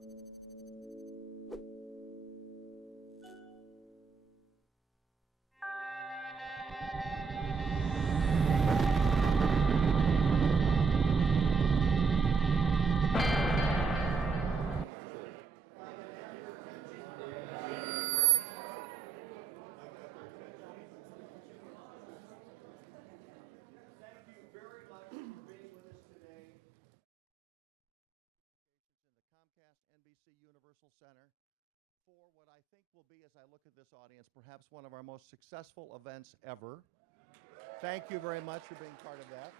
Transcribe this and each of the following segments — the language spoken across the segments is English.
MBC Universal Center for what I think will be, as I look at this audience, perhaps one of our most successful events ever. Thank you very much for being part of that.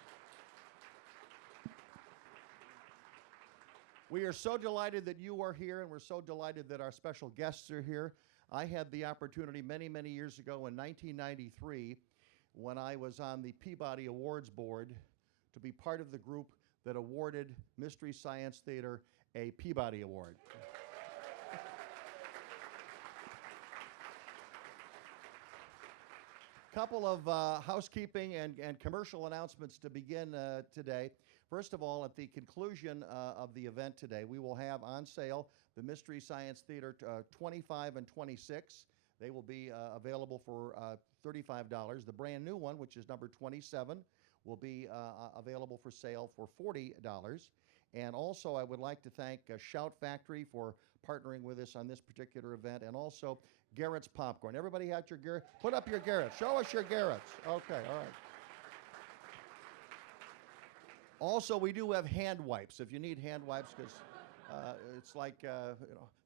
We are so delighted that you are here, and we're so delighted that our special guests are here. I had the opportunity many, many years ago in 1993, when I was on the Peabody Awards Board, to be part of the group that awarded Mystery Science Theater a Peabody Award. Couple of housekeeping and commercial announcements to begin today. First of all, at the conclusion of the event today, we will have on sale the Mystery Science Theater 25 and 26. They will be available for $35. The brand new one, which is number 27, will be available for sale for $40. And also, I would like to thank Shout Factory for partnering with us on this particular event, and also Garrett's Popcorn. Everybody had your Garrett? Put up your Garrett's. Show us your Garrett's. Okay, all right. Also, we do have hand wipes, if you need hand wipes, because it's like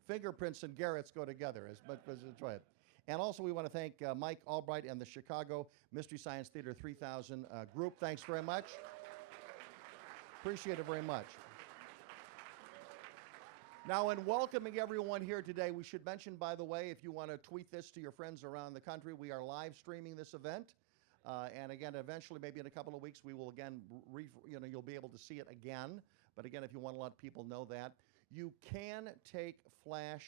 fingerprints and Garrett's go together. But enjoy it. And also, we want to thank Mike Albright and the Chicago Mystery Science Theater 3000 group. Thanks very much. Appreciate it very much. Now, in welcoming everyone here today, we should mention, by the way, if you want to tweet this to your friends around the country, we are live streaming this event. And again, eventually, maybe in a couple of weeks, we will again, you'll be able to see it again. But again, if you want to let people know that, you can take flash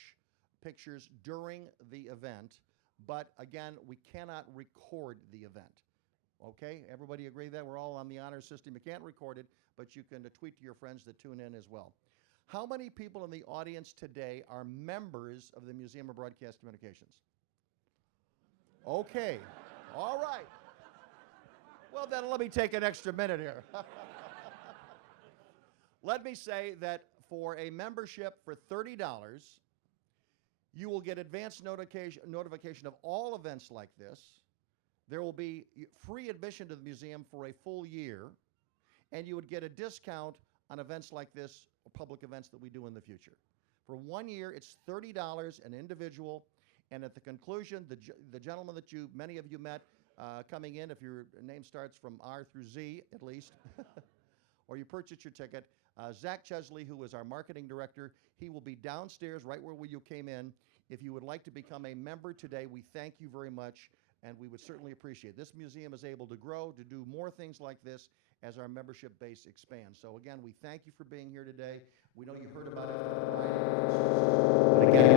pictures during the event, but again, we cannot record the event. Okay, everybody agree that? We're all on the honor system. You can't record it, but you can tweet to your friends that tune in as well. How many people in the audience today are members of the Museum of Broadcast Communications? Okay, all right. Well, then let me take an extra minute here. Let me say that for a membership for $30, you will get advance notification of all events like this. There will be free admission to the museum for a full year, and you would get a discount on events like this, or public events that we do in the future. For 1 year, it's $30 an individual, and at the conclusion, the gentleman that many of you met coming in, if your name starts from R through Z at least, or you purchase your ticket, Zach Chesley, who is our marketing director, he will be downstairs right where you came in. If you would like to become a member today, we thank you very much, and we would certainly appreciate it. This museum is able to grow, to do more things like this as our membership base expands. So again, we thank you for being here today. We know you heard about it from a variety of but again,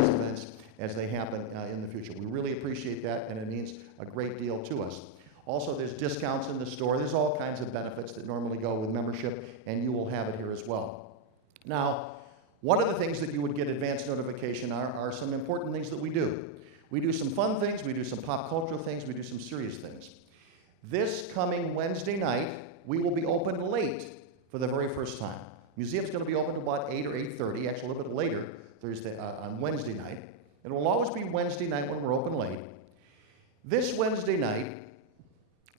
these events as they happen in the future. We really appreciate that, and it means a great deal to us. Also, there's discounts in the store. There's all kinds of benefits that normally go with membership, and you will have it here as well. Now, one of the things that you would get advance notification are some important things that we do. We do some fun things, we do some pop cultural things, we do some serious things. This coming Wednesday night, we will be open late for the very first time. Museum's going to be open about 8 or 8:30, actually a little bit later Thursday on Wednesday night. It will always be Wednesday night when we're open late. This Wednesday night,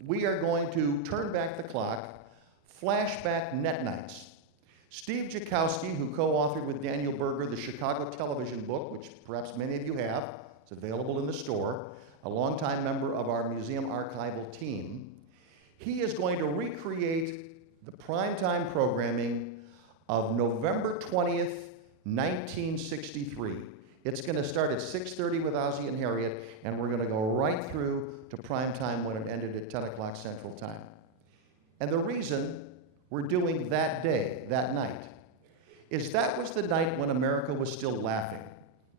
we are going to turn back the clock, flashback net nights. Steve Jakowski, who co-authored with Daniel Berger the Chicago television book, which perhaps many of you have, it's available in the store, a longtime member of our museum archival team. He is going to recreate the primetime programming of November 20th, 1963. It's going to start at 6:30 with Ozzie and Harriet, and we're going to go right through to primetime when it ended at 10 o'clock Central Time. And the reason we're doing that day, that night, is that was the night when America was still laughing.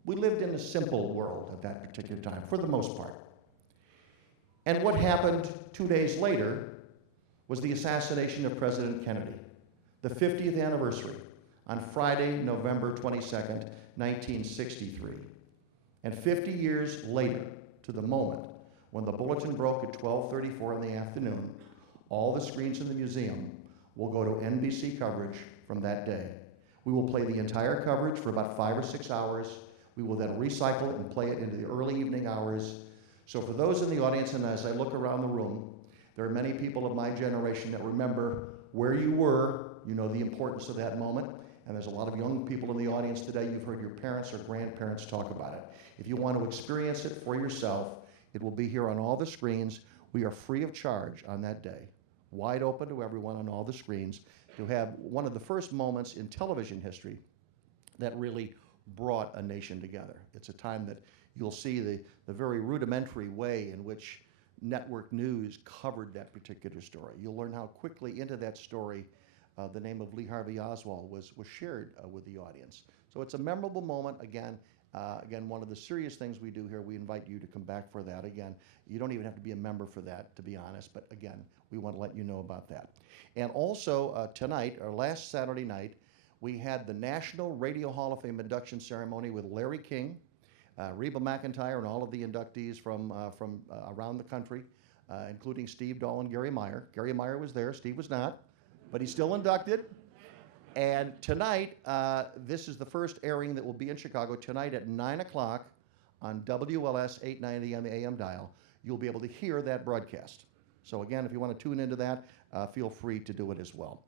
We lived in a simple world at that particular time, for the most part. And what happened 2 days later was the assassination of President Kennedy. the 50th anniversary on Friday, November 22nd, 1963. And 50 years later, to the moment when the bulletin broke at 12:34 in the afternoon, all the screens in the museum will go to NBC coverage from that day. We will play the entire coverage for about 5 or 6 hours. We will then recycle it and play it into the early evening hours. So for those in the audience, and as I look around the room, there are many people of my generation that remember where you were, you know the importance of that moment, and there's a lot of young people in the audience today, you've heard your parents or grandparents talk about it. If you want to experience it for yourself, it will be here on all the screens. We are free of charge on that day, wide open to everyone on all the screens, to have one of the first moments in television history that really brought a nation together. It's a time that you'll see the very rudimentary way in which network news covered that particular story. You'll learn how quickly into that story the name of Lee Harvey Oswald was shared with the audience. So it's a memorable moment. Again, one of the serious things we do here, we invite you to come back for that. Again, you don't even have to be a member for that, to be honest, but again, we want to let you know about that. And also tonight, or last Saturday night, we had the National Radio Hall of Fame induction ceremony with Larry King, Reba McEntire, and all of the inductees from around the country, including Steve Dahl and Gary Meyer. Gary Meyer was there, Steve was not, but he's still inducted. And tonight, this is the first airing that will be in Chicago. Tonight at 9 o'clock on WLS 890 on the AM dial, you'll be able to hear that broadcast. So again, if you want to tune into that, feel free to do it as well.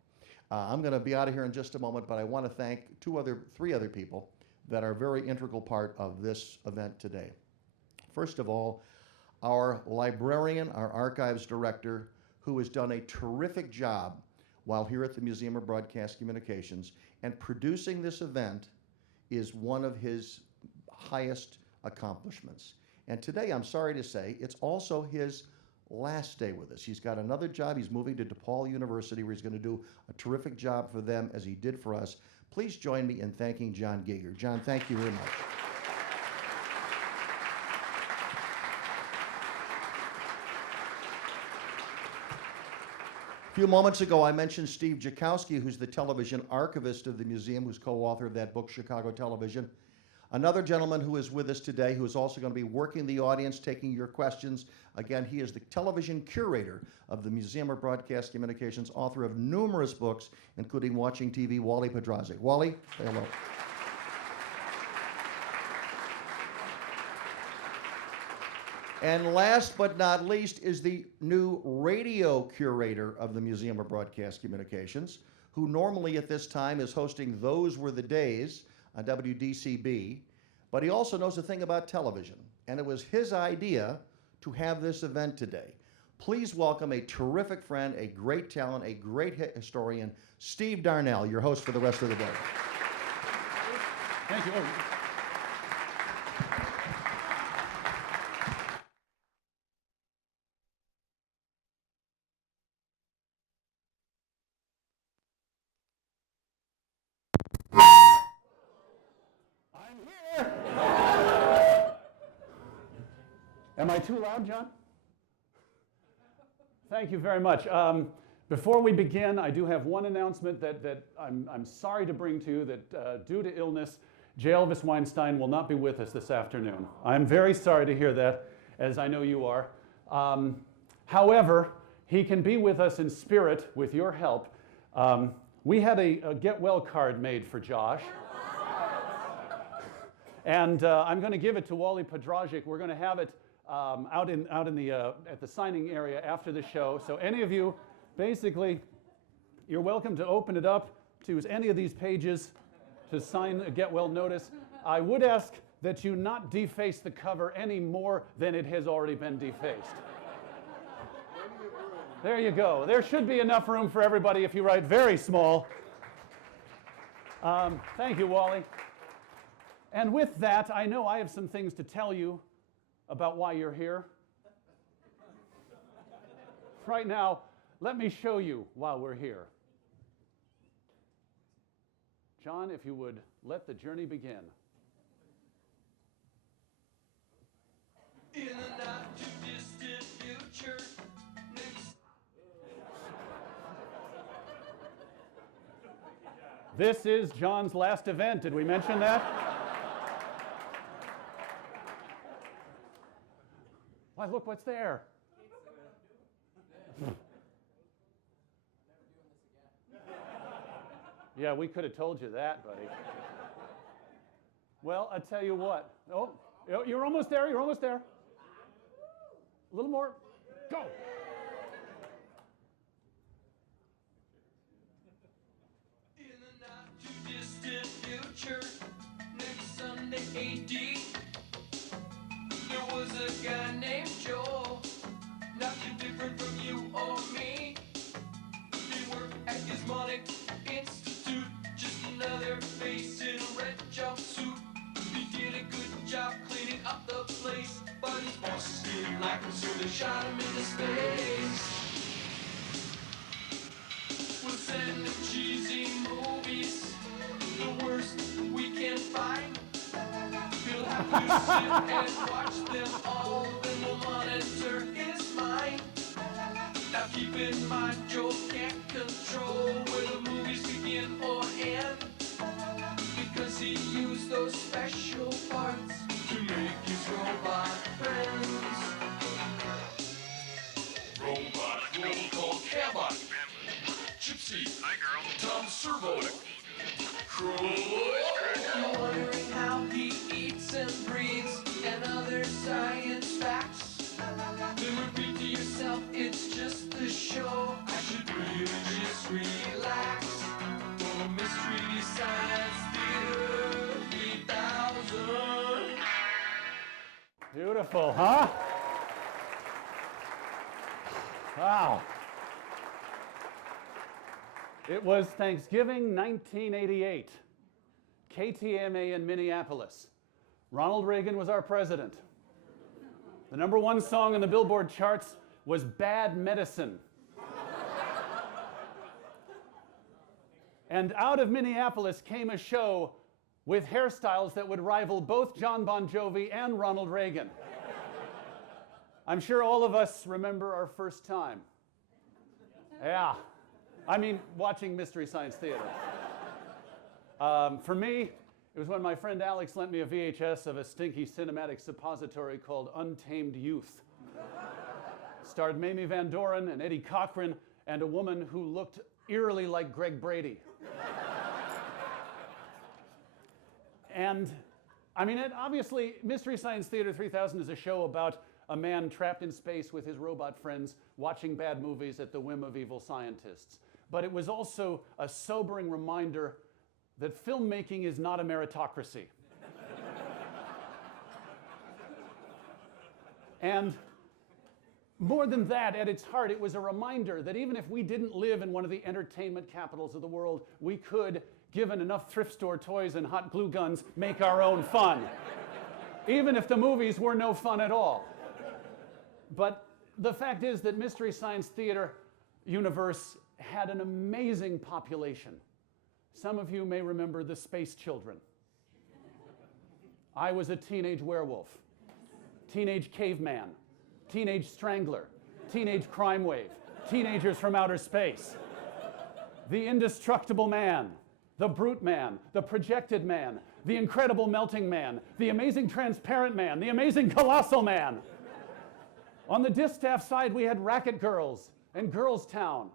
I'm going to be out of here in just a moment, but I want to thank three other people that are a very integral part of this event today. First of all, our librarian, our archives director, who has done a terrific job while here at the Museum of Broadcast Communications, and producing this event is one of his highest accomplishments. And today, I'm sorry to say, it's also his last day with us. He's got another job. He's moving to DePaul University, where he's going to do a terrific job for them as he did for us. Please join me in thanking John Giger. John, thank you very much. A few moments ago, I mentioned Steve Jakowski, who's the television archivist of the museum, who's co-author of that book, Chicago Television. Another gentleman who is with us today, who is also going to be working the audience, taking your questions. Again, he is the television curator of the Museum of Broadcast Communications, author of numerous books, including Watching TV, Wally Podrazik. Wally, say hello. And last but not least is the new radio curator of the Museum of Broadcast Communications, who normally at this time is hosting Those Were the Days on WDCB, but he also knows a thing about television, and it was his idea to have this event today. Please welcome a terrific friend, a great talent, a great historian, Steve Darnell, your host for the rest of the day. Thank you. Am I too loud, John? Thank you very much. Before we begin, I do have one announcement that I'm sorry to bring to you, that due to illness, J. Elvis Weinstein will not be with us this afternoon. I'm very sorry to hear that, as I know you are. However, he can be with us in spirit with your help. We had a get well card made for Josh. And I'm going to give it to Wally Podrazik. We're going to have it out in the at the signing area after the show. So any of you, basically, you're welcome to open it up to any of these pages to sign a get well notice. I would ask that you not deface the cover any more than it has already been defaced. There you go. There should be enough room for everybody if you write very small. Thank you, Wally. And with that, I know I have some things to tell you about why you're here. Right now, let me show you why we're here. John, if you would let the journey begin. In a not too distant future. This is John's last event. Did we mention that? Why, look what's there. Yeah, we could have told you that, buddy. Well, I tell you what. Oh, you're almost there. You're almost there. A little more. Go. In the not too distant future, next Sunday AD, there was a guy named Joel, not too different from you or me. He worked at Gizmonic Institute, just another face in a red jumpsuit. He did a good job cleaning up the place, but his bosses didn't like him, so they shot him into space. We'll send him cheesy movies, the worst we can find. He'll have to sit and watch them all, then we'll monitor his mind. Now keep in mind, Joe can't control where the movies begin or end, because he used those special parts to make his robot friends. Robot, roll call, Cabot, Gypsy, hi girl, Tom Servo, Crow. You're wondering how he eats and breathes and other science facts. Then repeat to yourself, it's just a show. I should really just relax. For Mystery Science Theater 3000. Beautiful, huh? Wow. It was Thanksgiving 1988. KTMA in Minneapolis. Ronald Reagan was our president. The #1 song on the Billboard charts was Bad Medicine. And out of Minneapolis came a show with hairstyles that would rival both John Bon Jovi and Ronald Reagan. I'm sure all of us remember our first time. Yeah. I mean, watching Mystery Science Theater. For me, it was when my friend Alex lent me a VHS of a stinky cinematic suppository called Untamed Youth. Starred Mamie Van Doren and Eddie Cochran and a woman who looked eerily like Greg Brady. And, I mean, obviously, Mystery Science Theater 3000 is a show about a man trapped in space with his robot friends watching bad movies at the whim of evil scientists. But it was also a sobering reminder that filmmaking is not a meritocracy. And more than that, at its heart, it was a reminder that even if we didn't live in one of the entertainment capitals of the world, we could, given enough thrift store toys and hot glue guns, make our own fun. Even if the movies were no fun at all. But the fact is that Mystery Science Theater universe had an amazing population. Some of you may remember the Space Children. I was a teenage werewolf, teenage caveman, teenage strangler, teenage crime wave, teenagers from outer space, the indestructible man, the brute man, the projected man, the incredible melting man, the amazing transparent man, the amazing colossal man. On the distaff side, we had Racket Girls and Girls Town,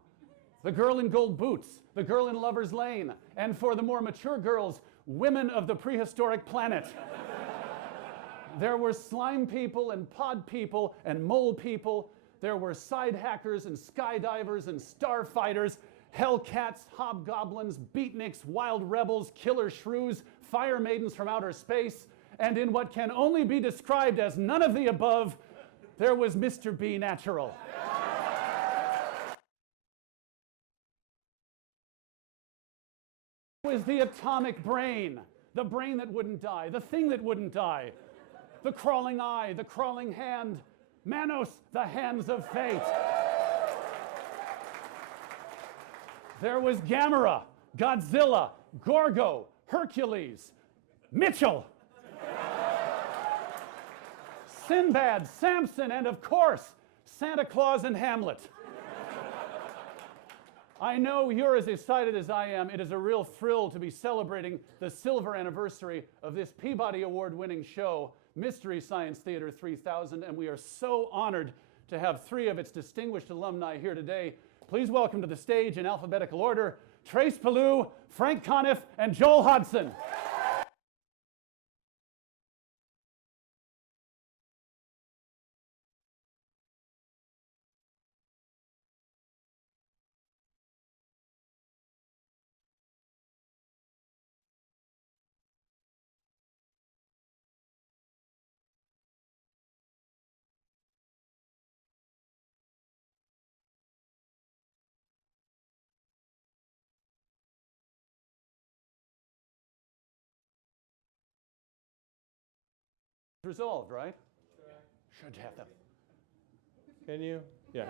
the girl in gold boots, the girl in Lover's Lane, and for the more mature girls, women of the prehistoric planet. There were slime people and pod people and mole people. There were side hackers and skydivers and starfighters, hellcats, hobgoblins, beatniks, wild rebels, killer shrews, fire maidens from outer space, and in what can only be described as none of the above, there was Mr. B Natural. It was the atomic brain, the brain that wouldn't die, the thing that wouldn't die, the crawling eye, the crawling hand, Manos, the hands of fate. There was Gamera, Godzilla, Gorgo, Hercules, Mitchell, Sinbad, Samson, and of course, Santa Claus and Hamlet. I know you're as excited as I am. It is a real thrill to be celebrating the silver anniversary of this Peabody Award-winning show, Mystery Science Theater 3000, and we are so honored to have three of its distinguished alumni here today. Please welcome to the stage in alphabetical order, Trace Pellew, Frank Conniff, and Joel Hodgson. Resolved, right? Should have them. Can you? Yeah.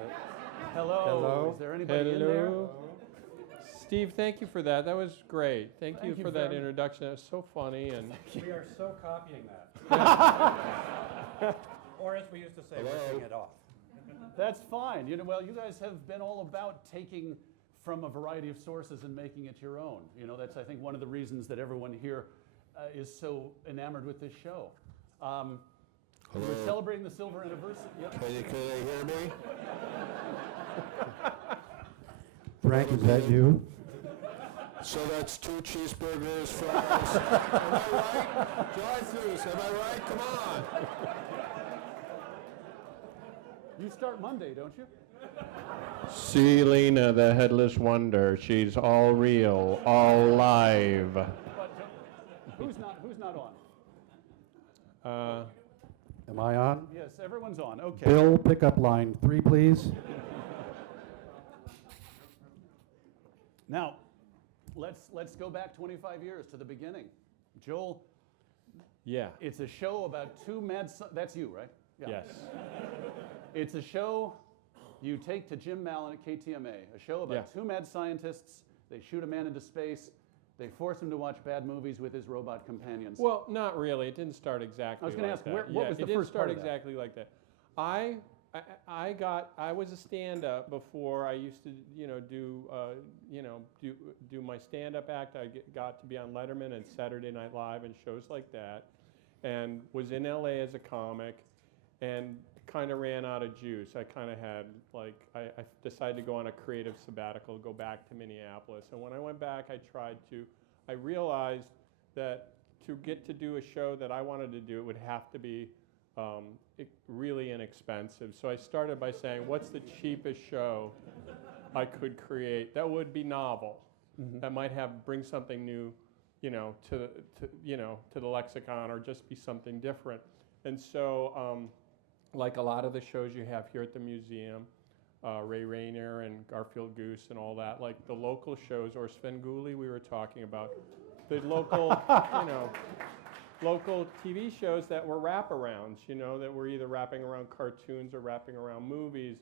Hello. Hello. Is there anybody in there? Hello. Steve, thank you for that. That was great. Thank you you for that very- introduction. That was so funny. And We are so copying that. Or as we used to say, ripping it off. That's fine. You know, well, you guys have been all about taking from a variety of sources and making it your own. You know, that's, I think, one of the reasons that everyone here is so enamored with this show. We're celebrating the silver anniversary. Yep. Can you hear me? Frank, is that you? So that's 2 cheeseburgers, fries. Am I right? Drive-thrus, am I right? Come on. You start Monday, don't you? see Lena, the headless wonder. She's all real, all live. But who's not on? Am I on? Yes, everyone's on. Okay. Bill, pickup line 3, please. Now, let's go back 25 years to the beginning. Joel, Yeah. it's a show about two that's you, right? Yeah. Yes. It's a show you take to Jim Mallon at KTMA, a show about Yeah. two mad scientists. They shoot a man into space. They force him to watch bad movies with his robot companions. Well, not really. It didn't start exactly. I was gonna like ask, that. what was the it didn't first start part of that? exactly like that. I was a stand-up before. I used to, do my stand-up act. Got to be on Letterman and Saturday Night Live and shows like that, and was in LA as a comic, and kind of ran out of juice. I kind of had I decided to go on a creative sabbatical, go back to Minneapolis, and when I went back, I realized that to get to do a show that I wanted to do, it would have to be really inexpensive. So I started by saying, what's the cheapest show I could create that would be novel, that might bring something new, to the lexicon, or just be something different. And so, like a lot of the shows you have here at the museum, Ray Rayner and Garfield Goose and all that, like the local shows, or Svengoolie we were talking about, the local, local TV shows that were wraparounds, that were either wrapping around cartoons or wrapping around movies.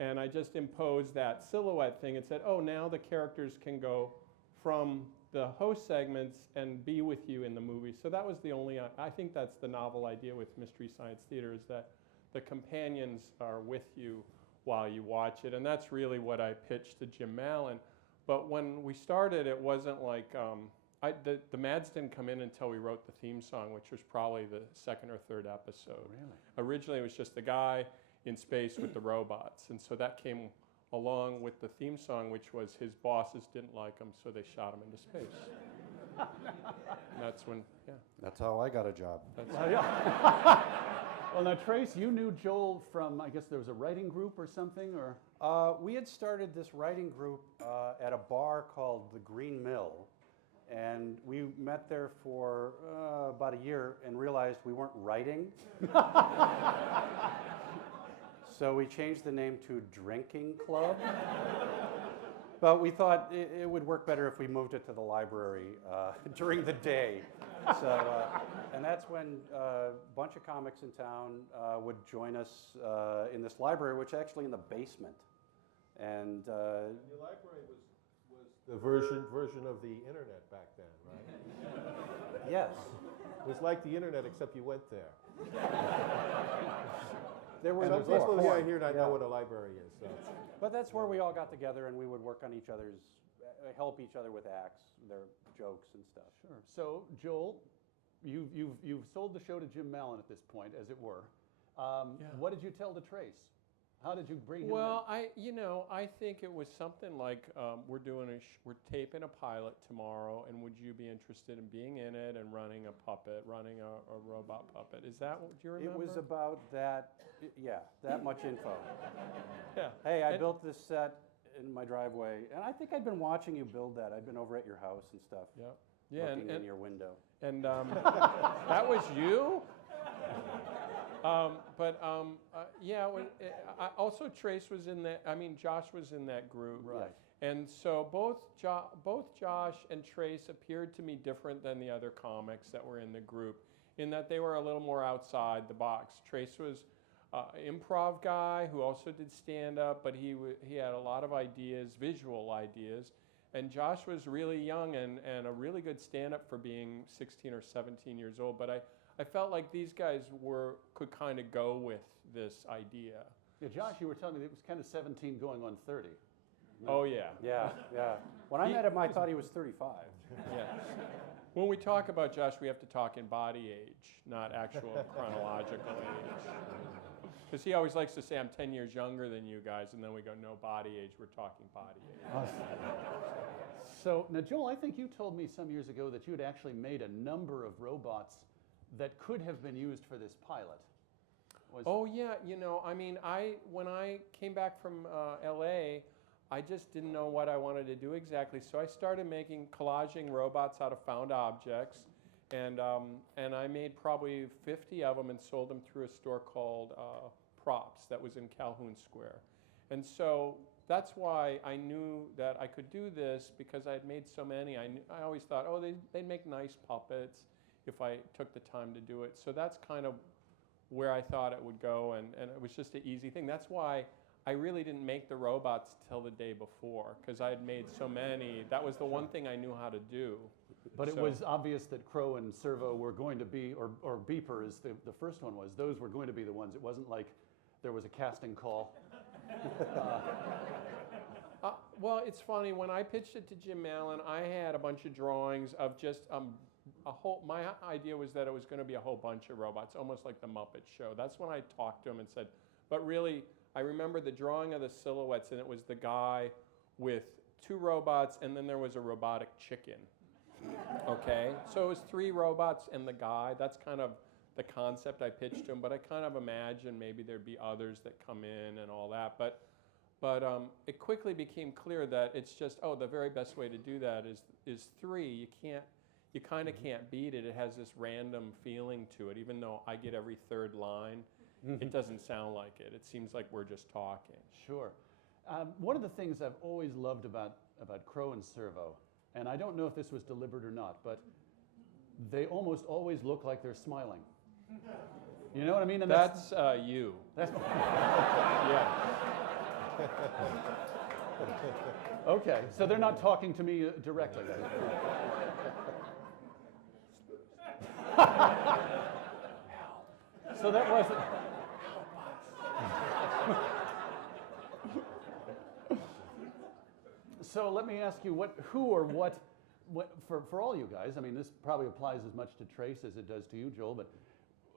And I just imposed that silhouette thing and said, oh, now the characters can go from the host segments and be with you in the movie. So that was the only, I think that's the novel idea with Mystery Science Theater, is that the companions are with you while you watch it. And that's really what I pitched to Jim Mallon. But when we started, it wasn't like, the Mads didn't come in until we wrote the theme song, which was probably the second or third episode. Really? Originally, it was just the guy in space with the robots. And so that came along with the theme song, which was his bosses didn't like him, so they shot him into space. And that's when, yeah. That's how I got a job. Well, yeah. Well, now, Trace, you knew Joel from, I guess there was a writing group or something, or? We had started this writing group at a bar called the Green Mill, and we met there for about a year and realized we weren't writing. So we changed the name to Drinking Club. But we thought it would work better if we moved it to the library during the day. So, and that's when a bunch of comics in town would join us in this library, which actually in the basement. And The library was the version of the internet back then, right? yes, It was like the internet, except you went there. There were Some before. people here here not Yeah. know what a library is, so. But that's where we all got together and we would work on each other's, help each other with acts, their jokes and stuff. Sure. So, Joel, you've sold the show to Jim Mallon at this point, as it were. Yeah. What did you tell to Trace? How did you bring him Well, I think it was something like we're taping a pilot tomorrow, and would you be interested in being in it and running a puppet, running a robot puppet? Is that what do you remember? It was about that, yeah, that much info. Yeah. Hey, I And- built this set in my driveway, and I think I'd been watching you build that. I'd been over at your house and stuff, Yeah. Yeah. looking And in your window. that was you. Yeah. Also, Trace was in that. I mean, Josh was in that group. Right. And so both Josh and Trace appeared to me different than the other comics that were in the group, in that they were a little more outside the box. Trace was an improv guy who also did stand-up, but he had a lot of ideas, visual ideas. And Josh was really young and a really good stand-up for being 16 or 17 years old. But I felt like these guys could kind of go with this idea. Yeah, Josh, you were telling me it was kind of 17 going on 30. Oh, yeah. Yeah, yeah. When I met him, I thought he was 35. Yeah. When we talk about Josh, we have to talk in body age, not actual chronological age. Because he always likes to say, I'm 10 years younger than you guys, and then we go, no, body age, we're talking body age. So, now, Joel, I think you told me some years ago that you had actually made a number of robots that could have been used for this pilot. Oh, yeah, when I came back from LA, I just didn't know what I wanted to do exactly. So I started collaging robots out of found objects. And I made probably 50 of them and sold them through a store called Props that was in Calhoun Square. And so that's why I knew that I could do this, because I had made so many. I always thought, oh, they'd make nice puppets if I took the time to do it. So that's kind of where I thought it would go, and it was just an easy thing. That's why I really didn't make the robots till the day before, because I had made so many. That was the one thing I knew how to do. But it So- was obvious that Crow and Servo were going to be, or Beeper, as the first one was, those were going to be the ones. It wasn't like there was a casting call. Well, it's funny, when I pitched it to Jim Mallon, I had a bunch of drawings of just my idea was that it was going to be a whole bunch of robots, almost like the Muppet Show. That's when I talked to him and said, but really, I remember the drawing of the silhouettes, and it was the guy with 2 robots, and then there was a robotic chicken. Okay, so it was 3 robots and the guy. That's kind of the concept I pitched to him, but I kind of imagined maybe there'd be others that come in and all that. But it quickly became clear that it's just, the very best way to do that is 3. You kind of can't beat it. It has this random feeling to it, even though I get every 3rd line. It doesn't sound like it. It seems like we're just talking. Sure. One of the things I've always loved about Crow and Servo, and I don't know if this was deliberate or not, but they almost always look like they're smiling. You know what I mean? And That's you. that's Yeah. okay. So they're not talking to me directly. So that wasn't. So let me ask you, who or what, for all you guys, I mean, this probably applies as much to Trace as it does to you, Joel, but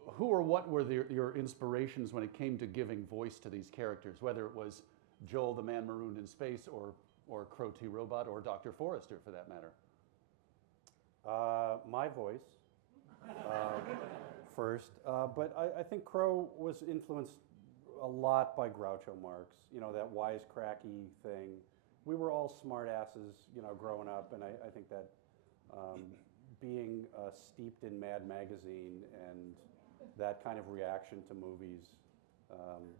who or what were your inspirations when it came to giving voice to these characters, whether it was Joel, the man marooned in space, or Crow T. Robot, or Dr. Forrester, for that matter? My voice first, but I think Crow was influenced a lot by Groucho Marx, that wisecracky thing. We were all smart asses, growing up, and I think that being steeped in Mad Magazine and that kind of reaction to movies,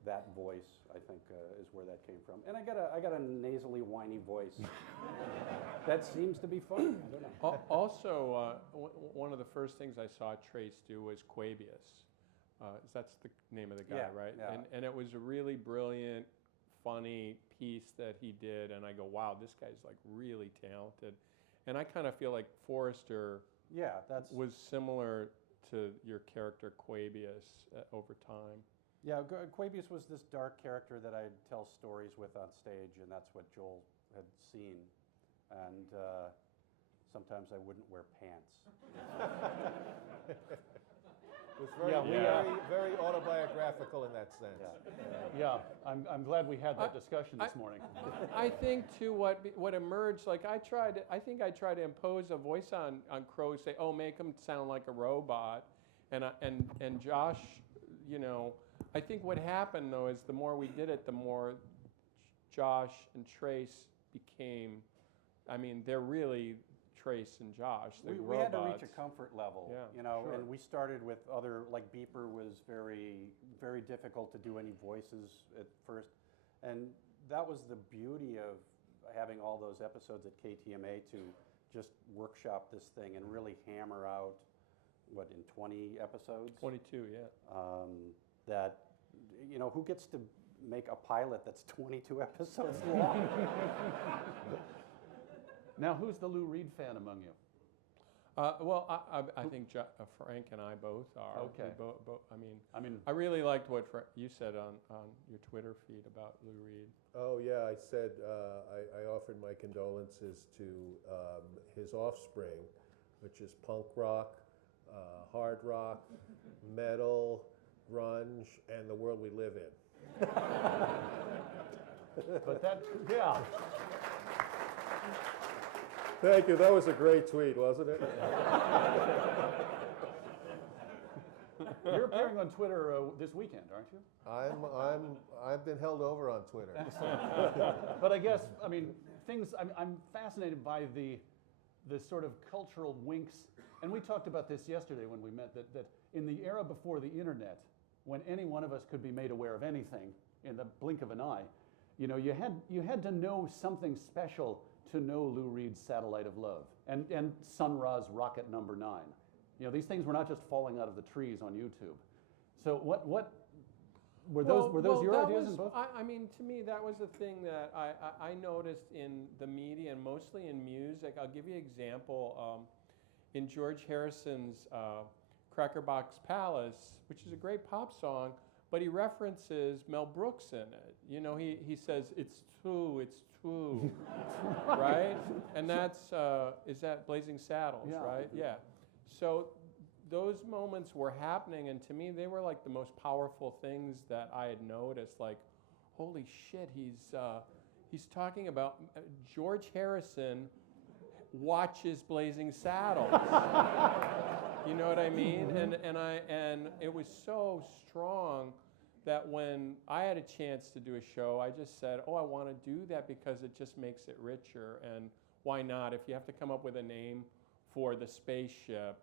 that voice, I think, is where that came from. And I got a nasally, whiny voice. That seems to be funny. I don't know. Also, one of the first things I saw Trace do was Quabius. That's the name of the guy, Yeah, right? yeah. And it was a really brilliant, funny piece that he did, and I go, wow, this guy's like really talented. And I kind of feel like Forrester Yeah, that's was similar to your character Quabius over time. Yeah, Quabius was this dark character that I'd tell stories with on stage, and that's what Joel had seen. And sometimes I wouldn't wear pants. It was very, Yeah. very autobiographical in that sense. Yeah, I'm glad we had that discussion this morning. I think too what emerged, like I think I tried to impose a voice on Crow, say, oh, make him sound like a robot, and Josh, you know, I think what happened though is the more we did it, the more Josh and Trace became, I mean, they're really Trace and Josh. We had to reach a comfort level, Yeah, you know, sure. and we started with other, like Beeper was very, very difficult to do any voices at first. And that was the beauty of having all those episodes at KTMA to just workshop this thing and really hammer out, what, in 20 episodes? 22, yeah. That, you know, who gets to make a pilot that's 22 episodes long? Now, who's the Lou Reed fan among you? Well, I think Frank and I both are. Okay. I mean, I really liked what you said on your Twitter feed about Lou Reed. Oh, yeah, I said, I offered my condolences to his offspring, which is punk rock, hard rock, metal, grunge, and the world we live in. But that, yeah. Thank you, that was a great tweet, wasn't it? You're appearing on Twitter this weekend, aren't you? I've been held over on Twitter. But I guess, I mean, I'm fascinated by the sort of cultural winks, and we talked about this yesterday when we met, that in the era before the internet, when any one of us could be made aware of anything in the blink of an eye, you know, you had to know something special to know Lou Reed's Satellite of Love and Sun Ra's Rocket Number 9. You know, these things were not just falling out of the trees on YouTube. So what were those your ideas in both? I mean, to me, that was the thing that I noticed in the media and mostly in music. I'll give you an example. In George Harrison's Crackerbox Palace, which is a great pop song, but he references Mel Brooks in it. You know, he says, it's true, right? And that's, is that Blazing Saddles, Yeah. right? Yeah. So those moments were happening, and to me, they were like the most powerful things that I had noticed. Like, holy shit, he's talking about George Harrison watches Blazing Saddles. You know what I mean? And it was so strong that when I had a chance to do a show, I just said, oh, I want to do that because it just makes it richer. And why not? If you have to come up with a name for the spaceship,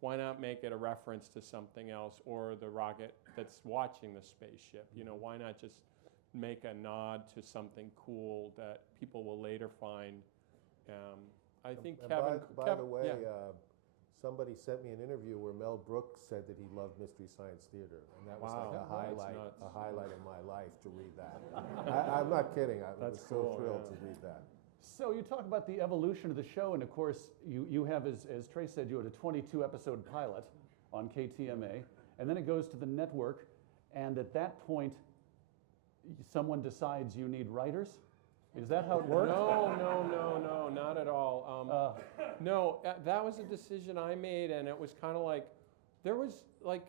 why not make it a reference to something else, or the rocket that's watching the spaceship? You know, why not just make a nod to something cool that people will later find? I think And Kevin. by the way, yeah. somebody sent me an interview where Mel Brooks said that he loved Mystery Science Theater, and that was like That's a highlight of my life to read that. I'm not kidding. I was That's so cool, thrilled yeah. to read that. So you talk about the evolution of the show, and of course, you have, as Trace said, you had a 22-episode pilot on KTMA, and then it goes to the network, and at that point, someone decides you need writers? Is that how it works? No, not at all. No, that was a decision I made, and it was kind of like, there was like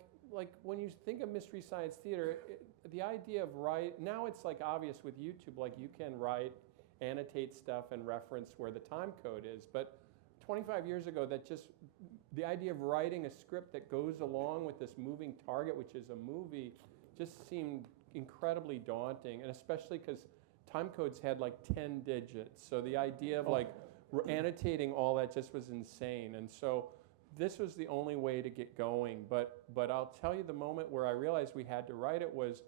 when you think of Mystery Science Theater, the idea of now it's like obvious with YouTube, like you can write, annotate stuff, and reference where the time code is. But 25 years ago, the idea of writing a script that goes along with this moving target, which is a movie, just seemed incredibly daunting, and especially because time codes had like 10 digits. So the idea of like annotating all that just was insane. And so this was the only way to get going. But I'll tell you, the moment where I realized we had to write it was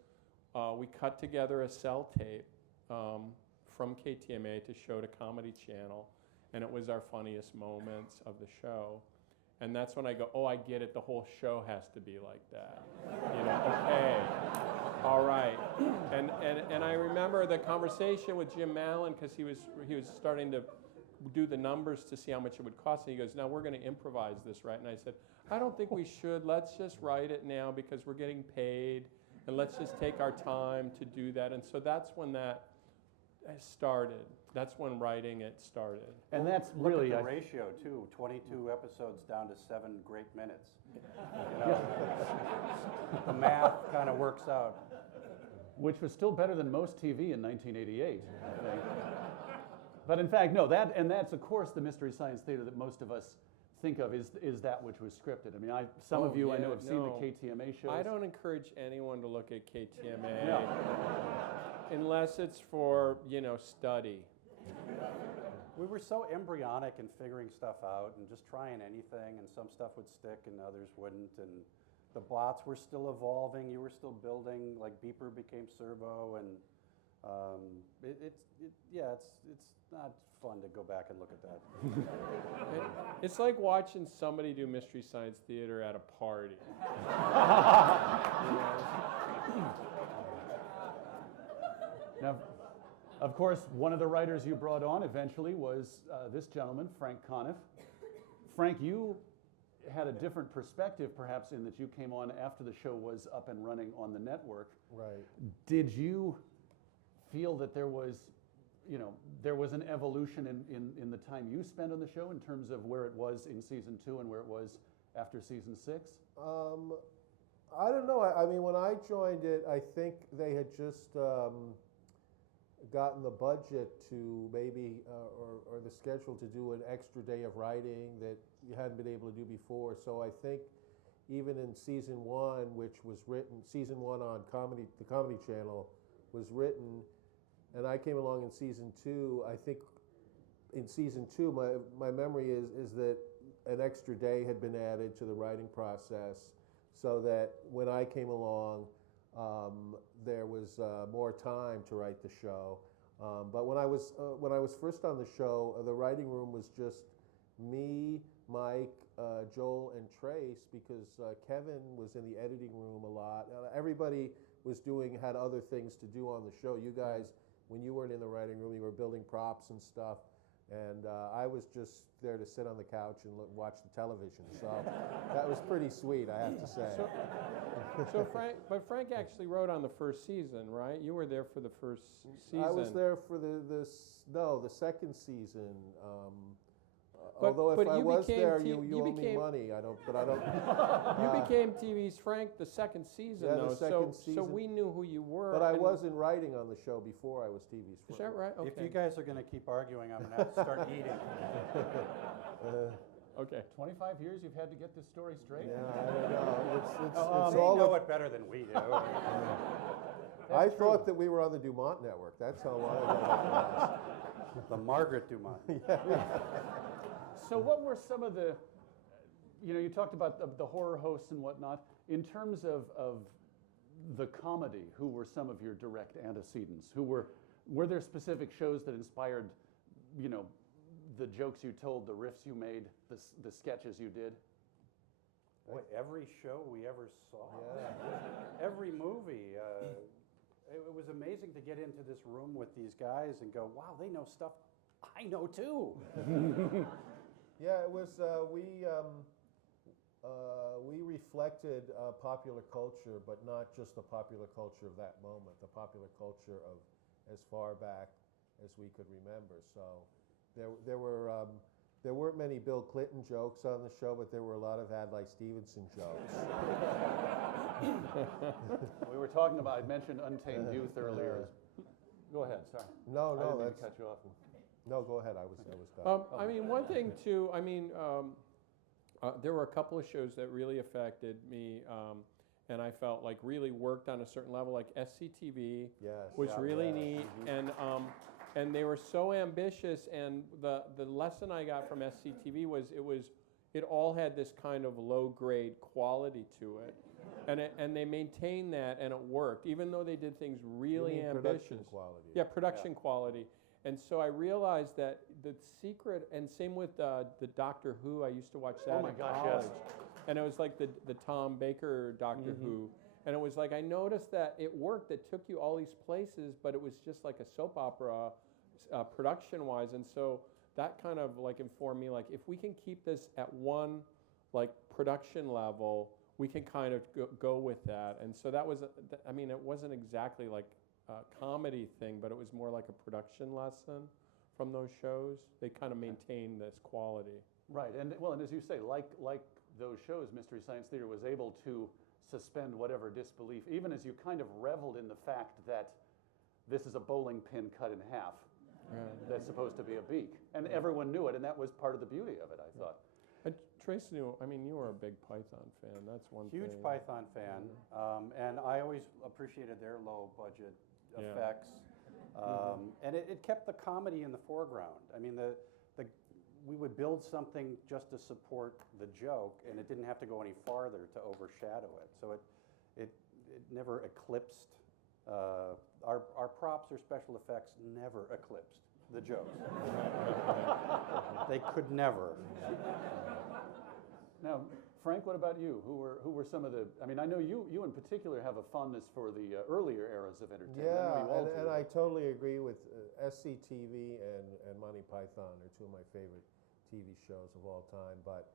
we cut together a cell tape from KTMA to show to Comedy Channel. And it was our funniest moments of the show. And that's when I go, oh, I get it. The whole show has to be like that. You know, okay. All right, and I remember the conversation with Jim Mallon, because he was starting to do the numbers to see how much it would cost, and he goes, now we're going to improvise this, right? And I said, I don't think we should. Let's just write it now because we're getting paid, and let's just take our time to do that. And so that's when that started. That's when writing it started. And that's Look really, at the I- ratio too, 22 episodes down to 7 great minutes. You know, the math kind of works out. which was still better than most TV in 1988. I think. But in fact, no, that's of course the Mystery Science Theater that most of us think of is that which was scripted. I mean, some of you I know have seen the KTMA shows. I don't encourage anyone to look at KTMA No. unless it's for, study. We were so embryonic in figuring stuff out and just trying anything, and some stuff would stick and others wouldn't, and the bots were still evolving, you were still building, like Beeper became Servo, and it's not fun to go back and look at that. It's like watching somebody do Mystery Science Theater at a party. Now, of course, one of the writers you brought on eventually was this gentleman, Frank Conniff. Frank, you had a different perspective, perhaps, in that you came on after the show was up and running on the network. Right. Did you feel that there was an evolution in the time you spent on the show in terms of where it was in season 2 and where it was after season 6? I don't know. I mean, when I joined it, I think they had just gotten the budget to maybe, or the schedule to do an extra day of writing that you hadn't been able to do before. So I think even in season 1, which was written, season 1 on the Comedy Channel was written, and I came along in season 2. I think in season 2, my memory is that an extra day had been added to the writing process, so that when I came along, there was more time to write the show. But when I was first on the show, the writing room was just me, Mike, Joel, and Trace, because Kevin was in the editing room a lot. Everybody had other things to do on the show. You guys, when you weren't in the writing room, you were building props and stuff. And I was just there to sit on the couch and watch the television. So that was pretty sweet, I have to say. So Frank actually wrote on the first season, right? You were there for the first season. I was there for the second season. But although if I you was became there, T- you you owe me became- money. I don't. You became TV's Frank the second season, Yeah, the though. second So season. we knew who you were. But I and- wasn't writing on the show before I was TV's. Is that right? Okay. If you guys are going to keep arguing, I'm going to have to start eating. Okay. 25 years you've had to get this story straight? Yeah, I don't know. It's They all know it better than we do. I thought that we were on the Dumont network. That's how long ago that was. The Margaret Dumont. So what were some of the, you talked about the horror hosts and whatnot. In terms of the comedy, who were some of your direct antecedents? Were there specific shows that inspired, the jokes you told, the riffs you made, the sketches you did? Boy, every show we ever saw. Yeah. Every movie. It was amazing to get into this room with these guys and go, wow, they know stuff I know too. Yeah, it was. We reflected popular culture, but not just the popular culture of that moment. The popular culture of as far back as we could remember. So there weren't many Bill Clinton jokes on the show, but there were a lot of Adlai Stevenson jokes. We were talking about, I mentioned Untamed Youth earlier. Go ahead, sorry. No, I didn't mean that's. to cut you off. No, go ahead. I was done. I mean, one thing too. I mean, there were a couple of shows that really affected me, and I felt like really worked on a certain level. Like SCTV Yes. was Yeah, really yeah. neat, and they were so ambitious. And the lesson I got from SCTV was it all had this kind of low grade quality to it, and they maintained that, and it worked, even though they did things really You mean ambitious. production quality. Yeah, production quality. And so I realized that the secret, and same with the Doctor Who, I used to watch that Oh my in gosh, college. yes. And it was like the Tom Baker Doctor Who. And it was like, I noticed that it worked, it took you all these places, but it was just like a soap opera production-wise. And so that kind of like informed me, like if we can keep this at one like production level, we can kind of go with that. And so that was, I mean, it wasn't exactly like a comedy thing, but it was more like a production lesson from those shows. They kind of maintain this quality. Right, and well, and as you say, like those shows, Mystery Science Theater was able to suspend whatever disbelief, even as you kind of reveled in the fact that this is a bowling pin cut in half that's supposed to be a beak. And everyone knew it, and that was part of the beauty of it, I thought. And Trace knew, I mean, you were a big Python fan. That's one thing. Huge Python fan, and I always appreciated their low budget effects. And it kept the comedy in the foreground. I mean, we would build something just to support the joke, and it didn't have to go any farther to overshadow it. So it never eclipsed, our props or special effects never eclipsed the jokes. They could never. Now, Frank, what about you? Who were some of the? I mean, I know you in particular have a fondness for the earlier eras of entertainment. I know you all and do. I totally agree with SCTV and Monty Python are two of my favorite TV shows of all time. But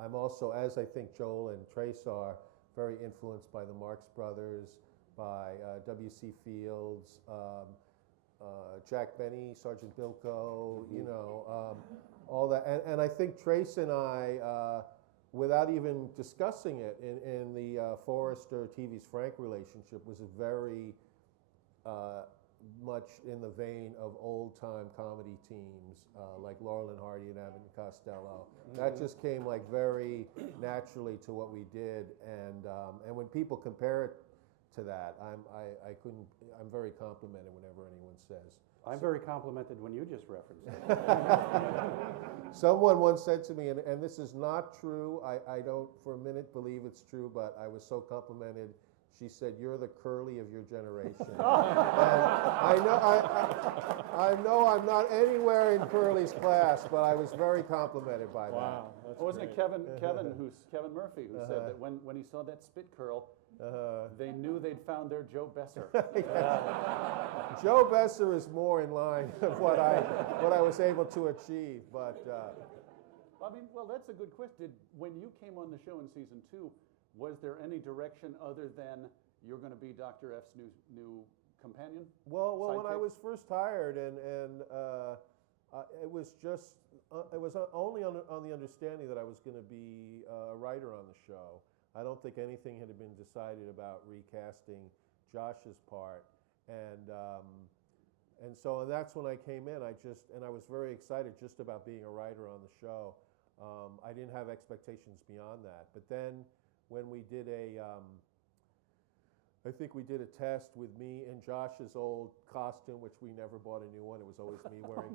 I'm also, as I think Joel and Trace are, very influenced by the Marx Brothers, by W.C. Fields, Jack Benny, Sergeant Bilko, you know, all that. And I think Trace and I, without even discussing it, in the Forrester TV's Frank relationship was a very much in the vein of old-time comedy teams like Laurel and Hardy and Abbott and Costello. That just came like very naturally to what we did, and when people compare it to that, I'm very complimented whenever anyone says. I'm very complimented when you just referenced it. Someone once said to me, and this is not true, I don't for a minute believe it's true, but I was so complimented. She said, "You're the Curly of your generation." And I know I'm not anywhere in Curly's class, but I was very complimented by that. Wow, that's Wasn't it great. Kevin Murphy who said that when he saw that spit curl, they knew they'd found their Joe Besser. Joe Besser is more in line of what I was able to achieve, but I mean, well, that's a good question. When you came on the show in season 2, was there any direction other than you're going to be Dr. F's new companion? well, when I Sidekick? was first hired, and it was just it was only on the understanding that I was going to be a writer on the show. I don't think anything had been decided about recasting Josh's part, and that's when I came in. I was very excited just about being a writer on the show. I didn't have expectations beyond that, but then when we did I think we did a test with me in Josh's old costume, which we never bought a new one. It was always me wearing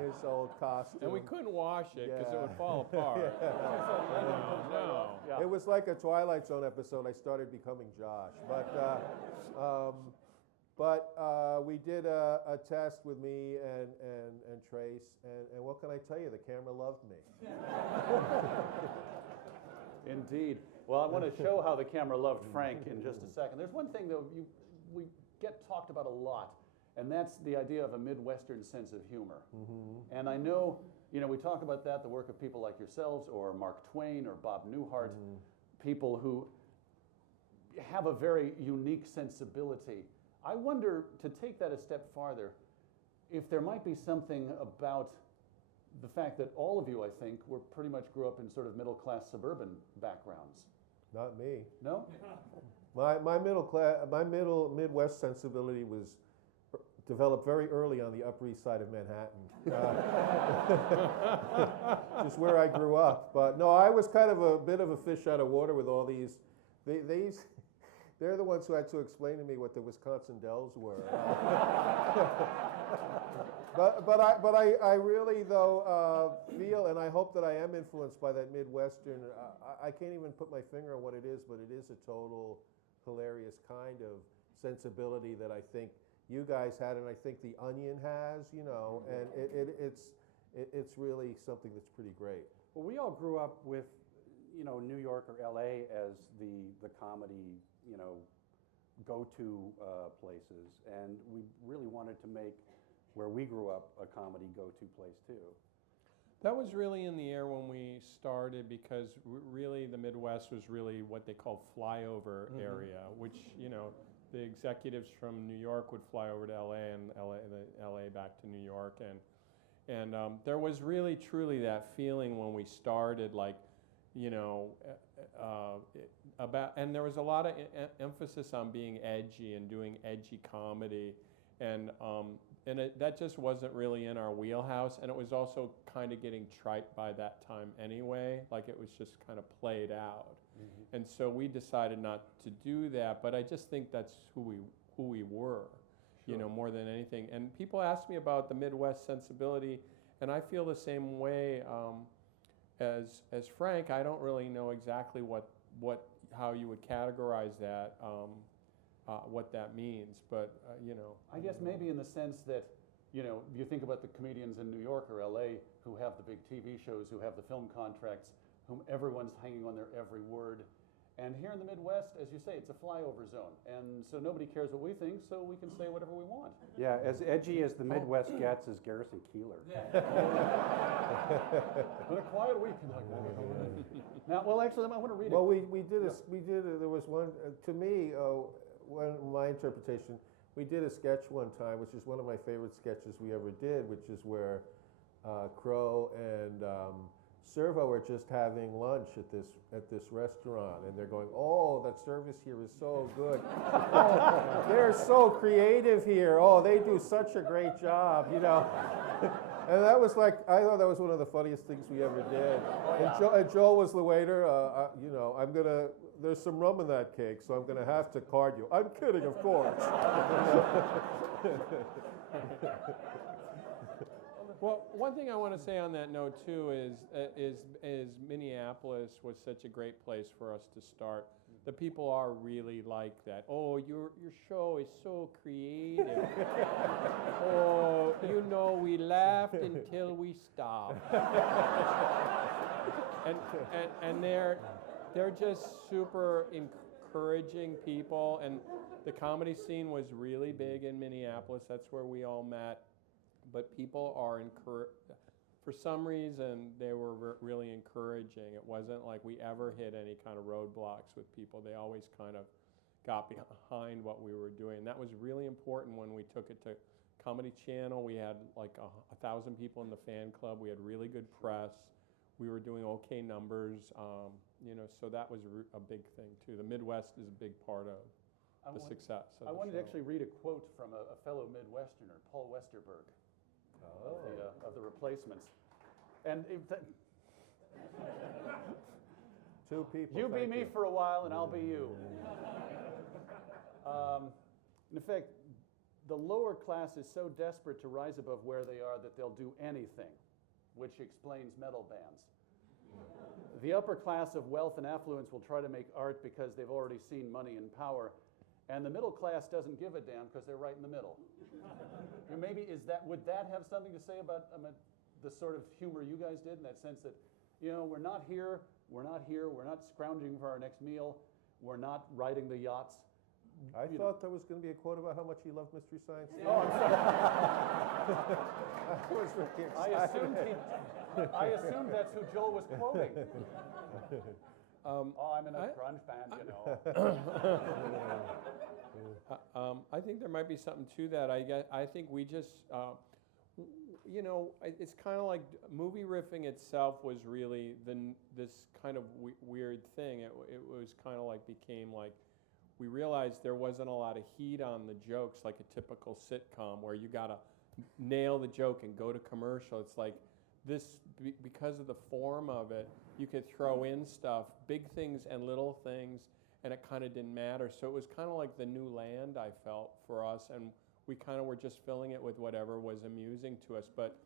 his old costume. And we couldn't wash it because it Yeah. would fall apart. No. Yeah. It was like a Twilight Zone episode. I started becoming Josh, but we did a test with me and Trace, and what can I tell you? The camera loved me. Indeed. Well, I want to show how the camera loved Frank in just a second. There's one thing, though, we get talked about a lot, and that's the idea of a Midwestern sense of humor. And I know, we talk about that, the work of people like yourselves, or Mark Twain, or Bob Newhart, people who have a very unique sensibility. I wonder, to take that a step farther, if there might be something about the fact that all of you, I think, pretty much grew up in sort of middle-class suburban backgrounds. Not me. No? My Midwest sensibility was developed very early on the Upper East Side of Manhattan, just where I grew up. But no, I was kind of a bit of a fish out of water with all these. They're the ones who had to explain to me what the Wisconsin Dells were. But I really though feel, and I hope that I am influenced by that Midwestern. I can't even put my finger on what it is, but it is a total hilarious kind of sensibility that I think you guys had, and I think the Onion has, and it's really something that's pretty great. Well, we all grew up with, New York or LA as the comedy, go-to places, and we really wanted to make where we grew up a comedy go-to place too. That was really in the air when we started because really the Midwest was really what they call flyover area, which, you know, the executives from New York would fly over to LA and LA back to New York. And there was really truly that feeling when we started, like, you know, and there was a lot of emphasis on being edgy and doing edgy comedy. And that just wasn't really in our wheelhouse, and it was also kind of getting trite by that time anyway, like it was just kind of played out. And so we decided not to do that, but I just think that's who we were, you know, more than anything. And people ask me about the Midwest sensibility, and I feel the same way as Frank. I don't really know exactly how you would categorize that. What that means, but you know. I guess maybe in the sense that, you know, you think about the comedians in New York or LA who have the big TV shows, who have the film contracts, whom everyone's hanging on their every word. And here in the Midwest, as you say, it's a flyover zone. And so nobody cares what we think, so we can say whatever we want. Yeah, as edgy as the Midwest gets is Garrison Keillor. But a quiet weekend like that. Now, well, actually, I want to read it. Well, there was one, to me, my interpretation, we did a sketch one time, which is one of my favorite sketches we ever did, which is where Crow and Servo are just having lunch at this restaurant, and they're going, "Oh, that service here is so good. Oh, they're so creative here. Oh, they do such a great job, you know." And that was like, I thought that was one of the funniest things we ever did. And Joel was the waiter. You know, there's some rum in that cake, so I'm going to have to card you. I'm kidding, of course. Well, one thing I want to say on that note too is Minneapolis was such a great place for us to start. The people are really like that. Oh, your show is so creative. Oh, you know, we laughed until we stopped. and they're just super encouraging people. And the comedy scene was really big in Minneapolis. That's where we all met. But people are for some reason, they were really encouraging. It wasn't like we ever hit any kind of roadblocks with people. They always kind of got behind what we were doing. And that was really important when we took it to Comedy Channel. We had like 1,000 people in the fan club. We had really good press. We were doing okay numbers, you know, so that was a big thing too. The Midwest is a big part of the success of I the wanted to show. actually read a quote from a fellow Midwesterner, Paul Westerberg. Of the Replacements. And Two people. you be thank me you. for a while and I'll be you. In fact, the lower class is so desperate to rise above where they are that they'll do anything, which explains metal bands. The upper class of wealth and affluence will try to make art because they've already seen money and power. And the middle class doesn't give a damn because they're right in the middle. And maybe would that have something to say about the sort of humor you guys did, in that sense that, you know, we're not not scrounging for our next meal, we're not riding the yachts. I thought there was going to be a quote about how much he loved Mystery Science Theater. Oh, I'm sorry. I was really excited. I assumed that's who Joel was quoting. I'm in a grunge band, you know. I think there might be something to that. I think we just, you know, it's kind of like movie riffing itself was really this kind of weird thing. It was kind of like became like, we realized there wasn't a lot of heat on the jokes like a typical sitcom where you gotta nail the joke and go to commercial. It's like this, because of the form of it, you could throw in stuff, big things and little things, and it kind of didn't matter. So it was kind of like the new land, I felt, for us, and we kind of were just filling it with whatever was amusing to us. But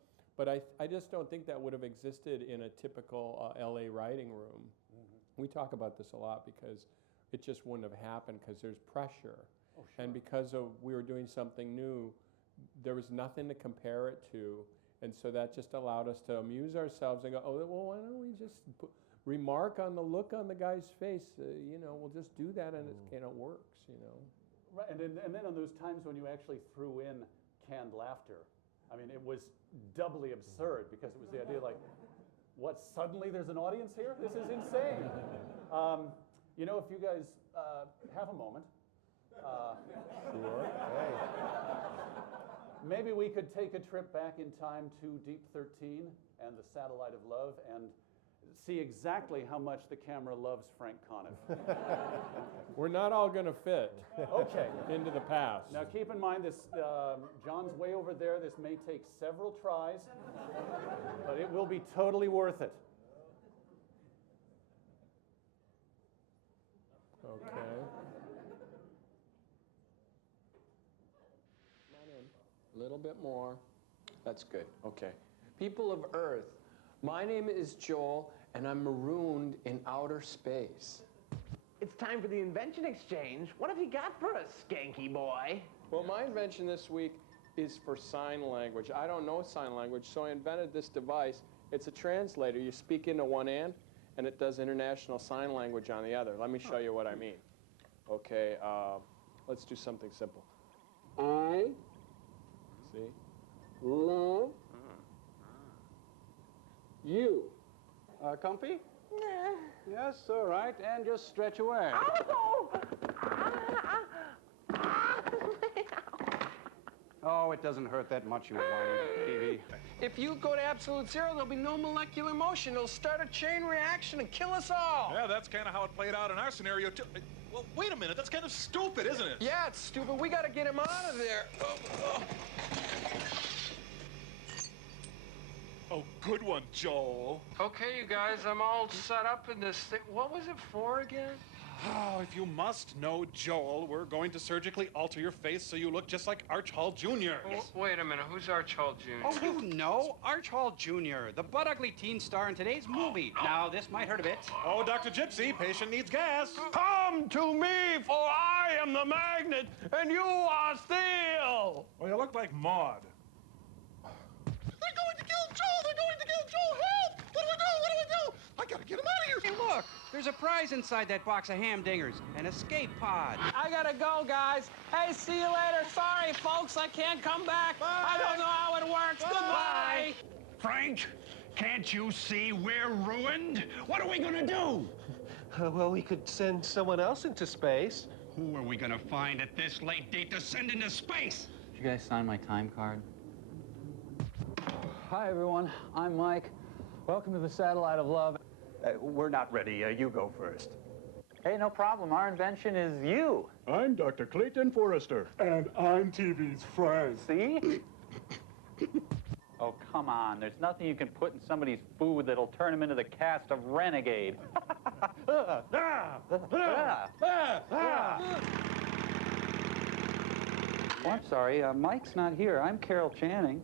I just don't think that would have existed in a typical LA writing room. Mm-hmm. We talk about this a lot because it just wouldn't have happened because there's pressure. Oh, sure. And because we were doing something new, there was nothing to compare it to. And so that just allowed us to amuse ourselves and go, oh, well, why don't we just remark on the look on the guy's face? You know, we'll just do that and it kind of works, you know. Right, and then on those times when you actually threw in canned laughter, I mean, it was doubly absurd because it was the idea like, what, suddenly there's an audience here? This is insane. You know, if you guys have a moment, Sure. Hey. maybe we could take a trip back in time to Deep 13 and the Satellite of Love and see exactly how much the camera loves Frank Conniff. We're not all going to fit Okay. into the past. Now keep in mind this, John's way over there. This may take several tries, but it will be totally worth it. Okay. Come on in. A little bit more. That's good. Okay. People of Earth, my name is Joel, and I'm marooned in outer space. It's time for the invention exchange. What have you got for us, skanky boy? Well, my invention this week is for sign language. I don't know sign language, so I invented this device. It's a translator. You speak into one end, and it does international sign language on the other. Let me show you what I mean. Okay, let's do something simple. I, see, love you. Comfy? Yes, all right, and just stretch away. Oh, it doesn't hurt that much, you whiny TV. If you go to absolute zero, there'll be no molecular motion. It'll start a chain reaction and kill us all. Yeah, that's kind of how it played out in our scenario, too. Well, wait a minute. That's kind of stupid, isn't it? Yeah, it's stupid. We got to get him out of there. Oh, good one, Joel. Okay, you guys, I'm all set up in this thing. What was it for again? Oh, if you must know, Joel, we're going to surgically alter your face so you look just like Arch Hall Jr. Wait a minute. Who's Arch Hall Jr.? Oh, you know, Arch Hall Jr., the butt-ugly teen star in today's movie. Now, this might hurt a bit. Oh, Dr. Gypsy, patient needs gas. Come to me, for I am the magnet, and you are steel. Well, you look like Maud. They're going to kill Joel! They're going to kill Joel! Help! What do I do? What do I do? I gotta get him out of here! Hey, look, there's a prize inside that box of ham-dingers, an escape pod. I gotta go, guys. Hey, see you later. Sorry, folks, I can't come back. I don't know how it works. Goodbye. Frank, can't you see we're ruined? What are we gonna do? Well, we could send someone else into space. Who are we gonna find at this late date to send into space? Did you guys sign my time card? Hi, everyone. I'm Mike. Welcome to the Satellite of Love. We're not ready. You go first. Hey, no problem. Our invention is you. I'm Dr. Clayton Forrester. And I'm TV's friend. See? Oh, come on. There's nothing you can put in somebody's food that'll turn them into the cast of Renegade. Oh, I'm sorry. Mike's not here. I'm Carol Channing.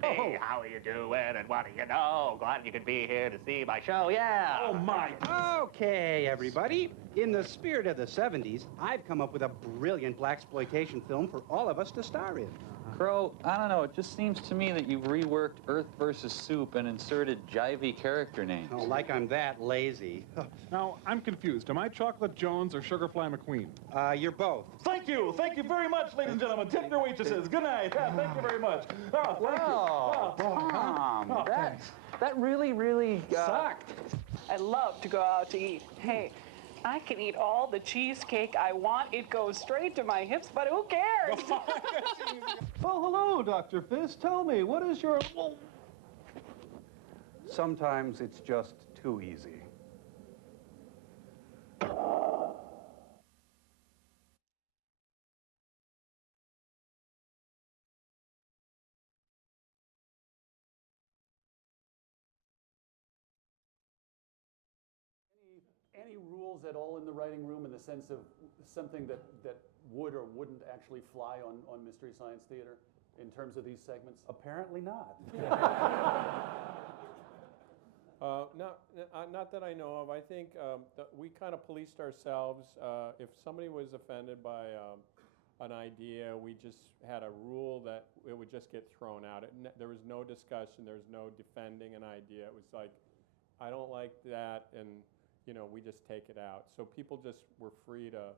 Hey, how you doing, and what do you know? Glad you could be here to see my show, yeah. Oh, my. Okay, everybody. In the spirit of the 70s, I've come up with a brilliant blaxploitation film for all of us to star in. Crow, I don't know. It just seems to me that you've reworked Earth versus Soup and inserted jivey character names. Oh, like I'm that lazy. Now, I'm confused. Am I Chocolate Jones or Sugarfly McQueen? You're both. Thank you. Thank you very much, ladies and gentlemen. Tip your waitresses. Good night. Yeah, thank you very much. Oh, thank you. Tom, that really Sucked. I love to go out to eat. Hey, I can eat all the cheesecake I want. It goes straight to my hips, but who cares? Well, hello, Dr. Fist. Tell me, what is your... Sometimes it's just too easy. Any rules at all in the writing room in the sense of something that would or wouldn't actually fly on Mystery Science Theater in terms of these segments? Apparently not. Not that I know of. I think that we kind of policed ourselves. If somebody was offended by an idea, we just had a rule that it would just get thrown out. There was no discussion. There was no defending an idea. It was like, I don't like that, and we just take it out. So people just were free to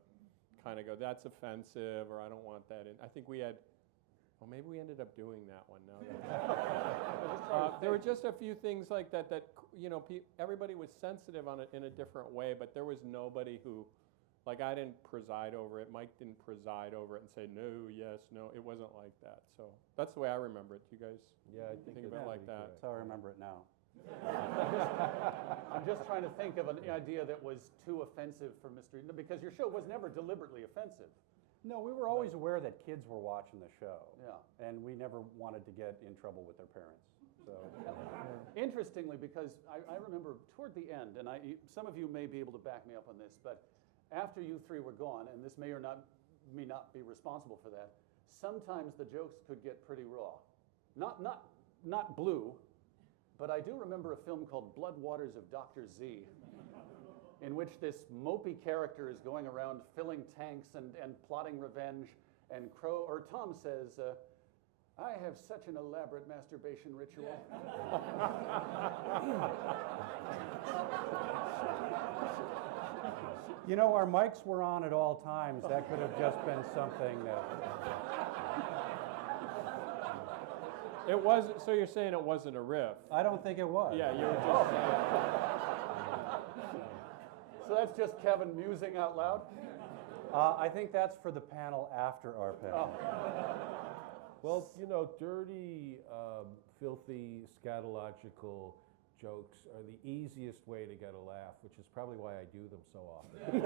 kind of go, that's offensive, or I don't want that in. I think we had Well, maybe we ended up doing that one now. There were just a few things like that everybody was sensitive on it in a different way, but there was nobody who, like, I didn't preside over it. Mike didn't preside over it and say no, yes, no. It wasn't like that. So that's the way I remember it. You guys Yeah, I think about it like that? That's how I remember it now. I'm just trying to think of an idea that was too offensive for Mr. Because your show was never deliberately offensive. No, we were always aware that kids were watching the show. Yeah. And we never wanted to get in trouble with their parents. So, Interestingly, because I remember toward the end, and some of you may be able to back me up on this, but after you three were gone, and this may or not be responsible for that, sometimes the jokes could get pretty raw. Not blue, but I do remember a film called Blood Waters of Dr. Z, in which this mopey character is going around filling tanks and plotting revenge, and Tom says, I have such an elaborate masturbation ritual. you know, our mics were on at all times. That could have just been something that... It wasn't, so you're saying it wasn't a riff? I don't think it was. Yeah, you were just... So that's just Kevin musing out loud? I think that's for the panel after our panel. Well, you know, dirty, filthy, scatological jokes are the easiest way to get a laugh, which is probably why I do them so often.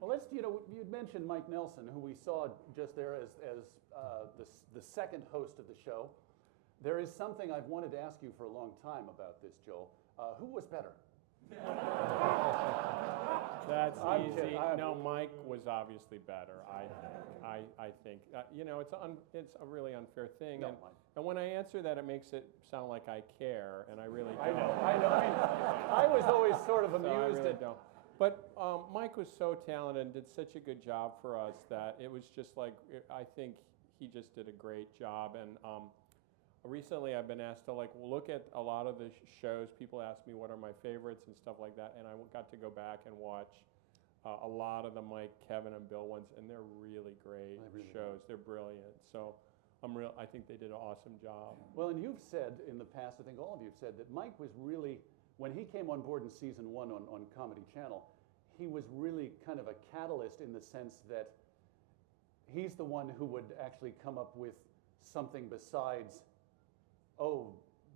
Well, you'd mentioned Mike Nelson, who we saw just there as the second host of the show. There is something I've wanted to ask you for a long time about this, Joel. Who was better? That's I'm easy. kidding. No, Mike was obviously better. I think you know, it's a really unfair thing. No, and, Mike. and when I answer that, it makes it sound like I care, and I really don't. I know. I was always sort of So I amused really at. don't. But Mike was so talented and did such a good job for us that it was just like, I think he just did a great job. And recently I've been asked to look at a lot of the shows. People ask me what are my favorites and stuff like that. And I got to go back and watch a lot of the Mike, Kevin, and Bill ones. And they're really great shows. They're brilliant. So I think they did an awesome job. Well, and you've said in the past, I think all of you have said, that Mike was really, when he came on board in season 1 on Comedy Channel, he was really kind of a catalyst in the sense that he's the one who would actually come up with something besides, oh,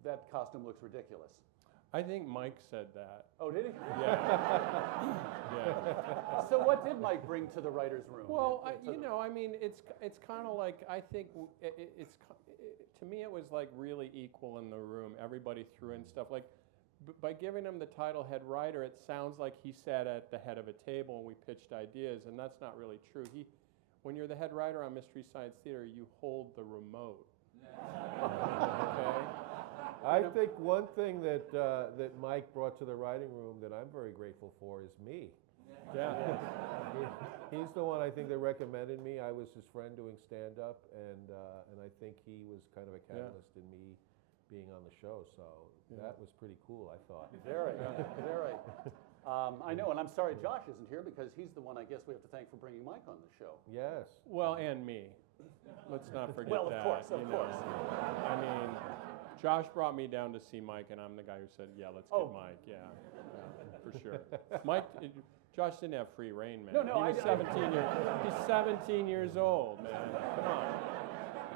that costume looks ridiculous. I think Mike said that. Oh, did he? Yeah. Yeah. So what did Mike bring to the writer's room? Well, I mean, it's kind of like, I think to me it was like really equal in the room. Everybody threw in stuff. Like, by giving him the title head writer, it sounds like he sat at the head of a table and we pitched ideas, and that's not really true. When you're the head writer on Mystery Science Theater, you hold the remote. Okay? I think one thing that Mike brought to the writing room that I'm very grateful for is me. Yeah. He's the one I think that recommended me. I was his friend doing stand-up, and I think he was kind of a catalyst in me being on the show. So that was pretty cool, I thought. Very. I know, and I'm sorry Josh isn't here because he's the one I guess we have to thank for bringing Mike on the show. Yes. Well, and me. Let's not forget Well, of that. course. I mean, Josh brought me down to see Mike, and I'm the guy who said, yeah, let's get Mike. Yeah, for sure. Josh didn't have free reign, man. No, He's 17 years old, man. Come on.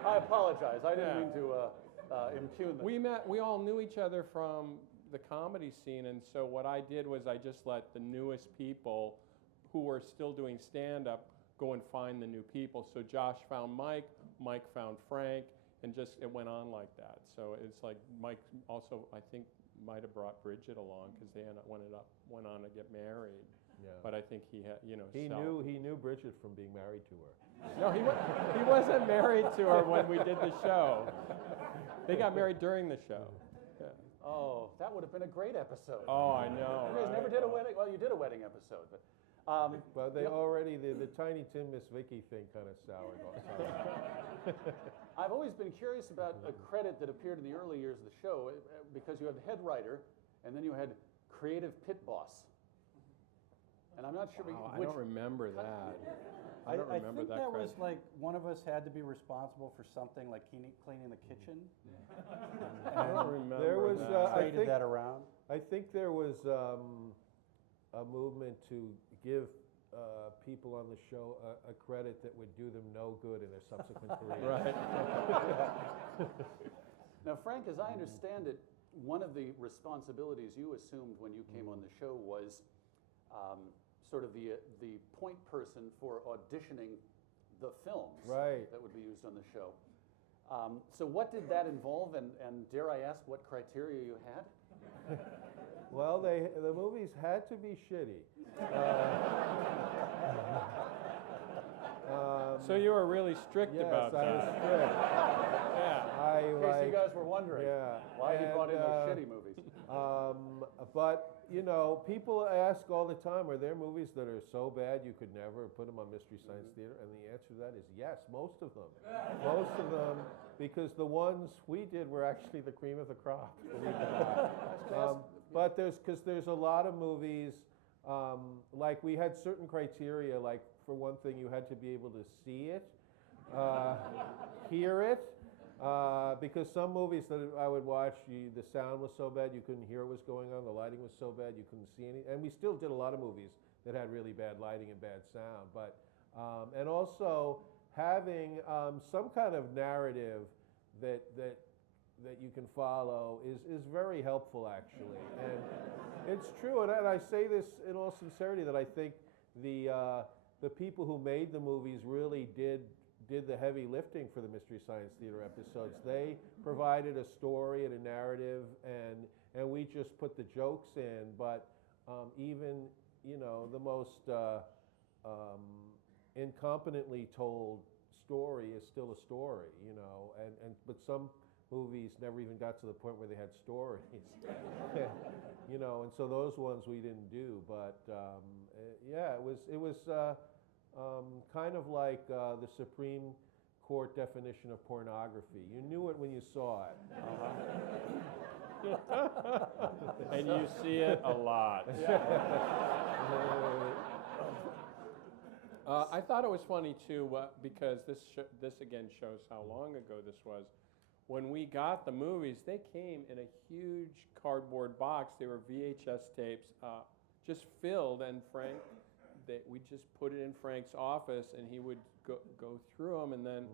I apologize. I didn't mean to impugn them. We all knew each other from the comedy scene, and so what I did was I just let the newest people who were still doing stand-up go and find the new people. So Josh found Mike found Frank, and just it went on like that. So it's like Mike also, I think, might have brought Bridget along because they went on to get married. Yeah. But I think he had, He knew Bridget from being married to her. No, he wasn't married to her when we did the show. They got married during the show. Yeah. Oh, that would have been a great episode. Oh, I know. You guys never did a wedding? Well, you did a wedding episode, but. But they already, the Tiny Tim Miss Vicky thing kind of soured off. I've always been curious about a credit that appeared in the early years of the show because you had head writer and then you had creative pit boss. And I'm not sure Wow, I which. don't remember that. I don't remember think that. that was credit. like one of us had to be responsible for something like cleaning the kitchen. I don't remember There was, that. I Traded think, that around. I think there was a movement to give people on the show a credit that would do them no good in their subsequent careers. Right. Now, Frank, as I understand it, one of the responsibilities you assumed when you came on the show was sort of the point person for auditioning the films Right. that would be used on the show. So what did that involve, and dare I ask what criteria you had? Well, the movies had to be shitty. So you were really strict Yes, about I was that. strict. Yeah. In case you guys were wondering Yeah, why he brought in those and, shitty movies. But, you know, people ask all the time, are there movies that are so bad you could never put them on Mystery Science Theater? And the answer to that is yes, most of them. Most of them, because the ones we did were actually the cream of the crop, believe it or not. But there's a lot of movies, like we had certain criteria, like for one thing, you had to be able to see it, hear it, because some movies that I would watch, the sound was so bad you couldn't hear what was going on, the lighting was so bad you couldn't see any, and we still did a lot of movies that had really bad lighting and bad sound, but, and also having some kind of narrative that you can follow is very helpful, actually. And it's true, and I say this in all sincerity, that I think the people who made the movies really did the heavy lifting for the Mystery Science Theater episodes. They provided a story and a narrative, and we just put the jokes in, but even, you know, the most incompetently told story is still a story, you know, but some movies never even got to the point where they had stories, you know, and so those ones we didn't do, but yeah, it was kind of like the Supreme Court definition of pornography. You knew it when you saw it. And you see it a lot. I thought it was funny too, because this again shows how long ago this was. When we got the movies, they came in a huge cardboard box. They were VHS tapes, just filled, and we just put it in Frank's office, and he would go through them, and then